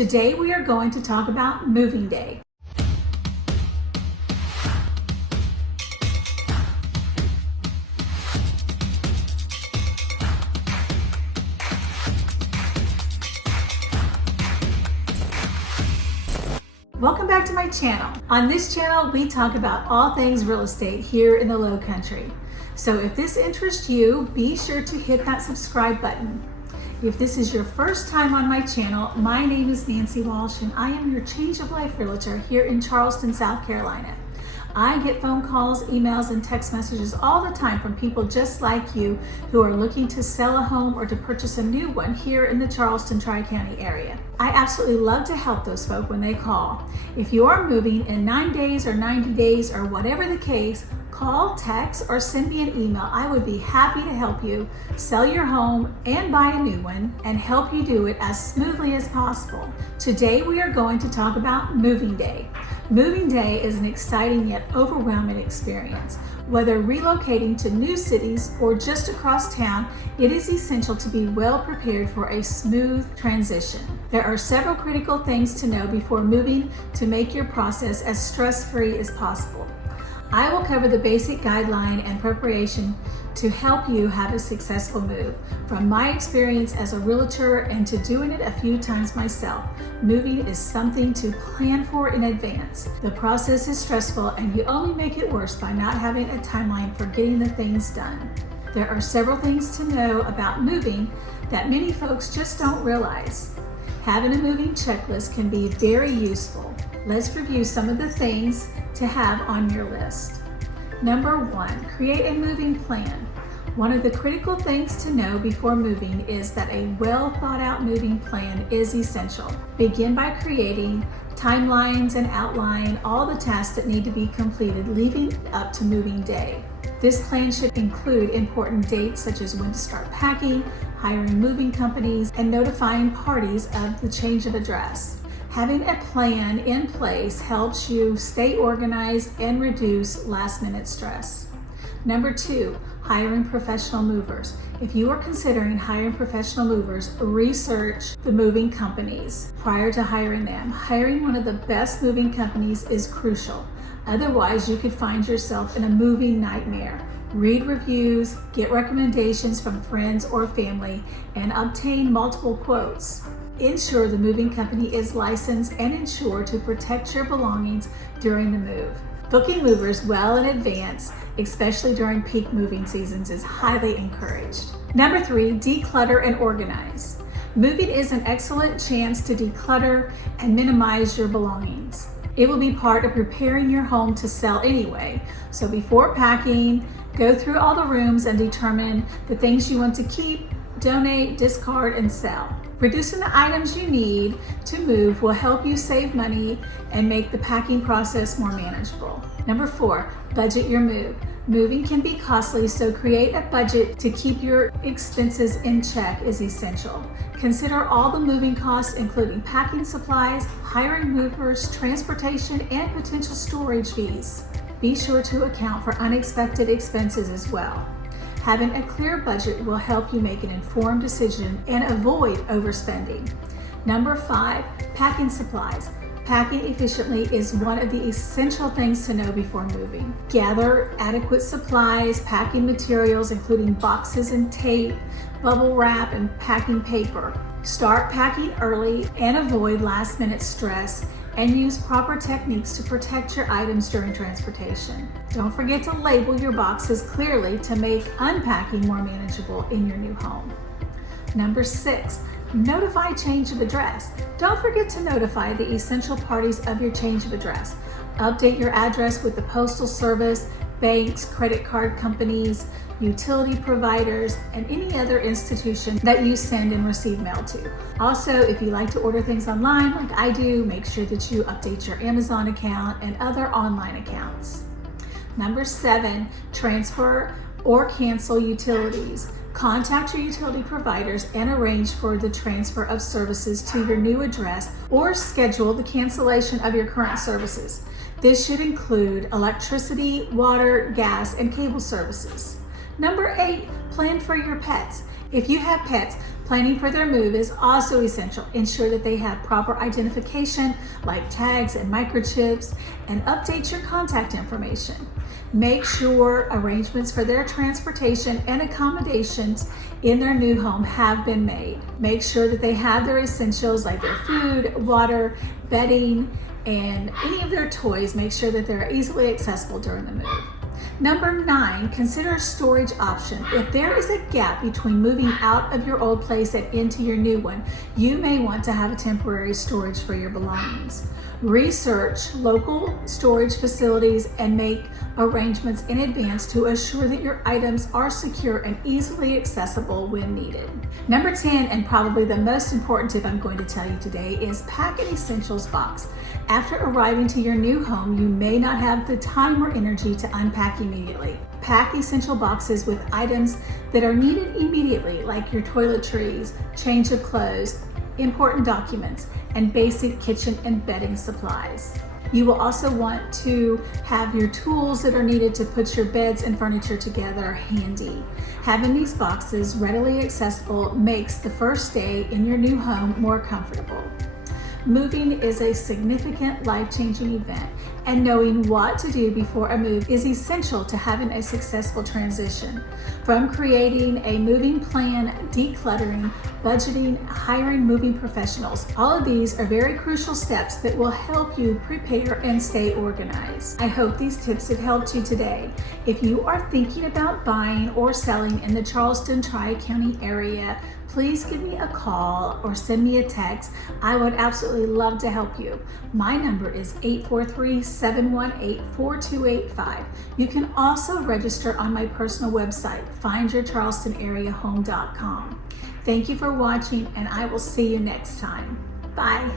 Today we are going to talk about moving day. Welcome back to my channel. On this channel, we talk about all things real estate here in the Low Country. So if this interests you, be sure to hit that subscribe button. If this is your first time on my channel, my name is Nancy Walsh and I am your Change of Life Realtor here in Charleston, South Carolina. I get phone calls, emails, and text messages all the time from people just like you who are looking to sell a home or to purchase a new one here in the Charleston Tri-County area. I absolutely love to help those folk when they call. If you are moving in 9 days or 90 days or whatever the case, call, text, or send me an email. I would be happy to help you sell your home and buy a new one and help you do it as smoothly as possible. Today we are going to talk about moving day. Moving day is an exciting yet overwhelming experience. Whether relocating to new cities or just across town, it is essential to be well prepared for a smooth transition. There are several critical things to know before moving to make your process as stress-free as possible. I will cover the basic guideline and preparation to help you have a successful move. From my experience as a realtor and to doing it a few times myself, moving is something to plan for in advance. The process is stressful and you only make it worse by not having a timeline for getting the things done. There are several things to know about moving that many folks just don't realize. Having a moving checklist can be very useful. Let's review some of the things to have on your list. Number 1, create a moving plan. One of the critical things to know before moving is that a well thought out moving plan is essential. Begin by creating timelines and outline all the tasks that need to be completed leading up to moving day. This plan should include important dates such as when to start packing, hiring moving companies, and notifying parties of the change of address. Having a plan in place helps you stay organized and reduce last-minute stress. Number 2, hiring professional movers. If you are considering hiring professional movers, research the moving companies prior to hiring them. Hiring one of the best moving companies is crucial. Otherwise, you could find yourself in a moving nightmare. Read reviews, get recommendations from friends or family, and obtain multiple quotes. Ensure the moving company is licensed and insured to protect your belongings during the move. Booking movers well in advance, especially during peak moving seasons, is highly encouraged. Number 3, declutter and organize. Moving is an excellent chance to declutter and minimize your belongings. It will be part of preparing your home to sell anyway. So before packing, go through all the rooms and determine the things you want to keep, donate, discard, and sell. Reducing the items you need to move will help you save money and make the packing process more manageable. Number 4, budget your move. Moving can be costly, so create a budget to keep your expenses in check is essential. Consider all the moving costs, including packing supplies, hiring movers, transportation, and potential storage fees. Be sure to account for unexpected expenses as well. Having a clear budget will help you make an informed decision and avoid overspending. Number 5, packing supplies. Packing efficiently is one of the essential things to know before moving. Gather adequate supplies, packing materials, including boxes and tape, bubble wrap, and packing paper. Start packing early and avoid last-minute stress, and use proper techniques to protect your items during transportation. Don't forget to label your boxes clearly to make unpacking more manageable in your new home. Number 6, notify change of address. Don't forget to notify the essential parties of your change of address. Update your address with the Postal Service, banks, credit card companies, utility providers, and any other institution that you send and receive mail to. Also, if you like to order things online like I do, make sure that you update your Amazon account and other online accounts. Number 7, transfer or cancel utilities. Contact your utility providers and arrange for the transfer of services to your new address or schedule the cancellation of your current services. This should include electricity, water, gas, and cable services. Number 8, plan for your pets. If you have pets, Planning for their move is also essential. Ensure that they have proper identification like tags and microchips, and update your contact information. Make sure arrangements for their transportation and accommodations in their new home have been made. Make sure that they have their essentials like their food, water, bedding, and any of their toys. Make sure that they're easily accessible during the move. Number 9, consider a storage option. If there is a gap between moving out of your old place and into your new one, you may want to have a temporary storage for your belongings. Research local storage facilities and make arrangements in advance to assure that your items are secure and easily accessible when needed. Number 10, and probably the most important tip I'm going to tell you today, is pack an essentials box. After arriving to your new home, you may not have the time or energy to unpack immediately. Pack essential boxes with items that are needed immediately, like your toiletries, change of clothes, important documents, and basic kitchen and bedding supplies. You will also want to have your tools that are needed to put your beds and furniture together handy. Having these boxes readily accessible makes the first day in your new home more comfortable. Moving is a significant life-changing event, and knowing what to do before a move is essential to having a successful transition. From creating a moving plan, decluttering, budgeting, hiring moving professionals, all of these are very crucial steps that will help you prepare and stay organized. I hope these tips have helped you today. If you are thinking about buying or selling in the Charleston Tri-County area, please give me a call or send me a text. I would absolutely love to help you. My number is 843-718-4285. You can also register on my personal website, findyourcharlestonareahome.com. Thank you for watching, and I will see you next time. Bye.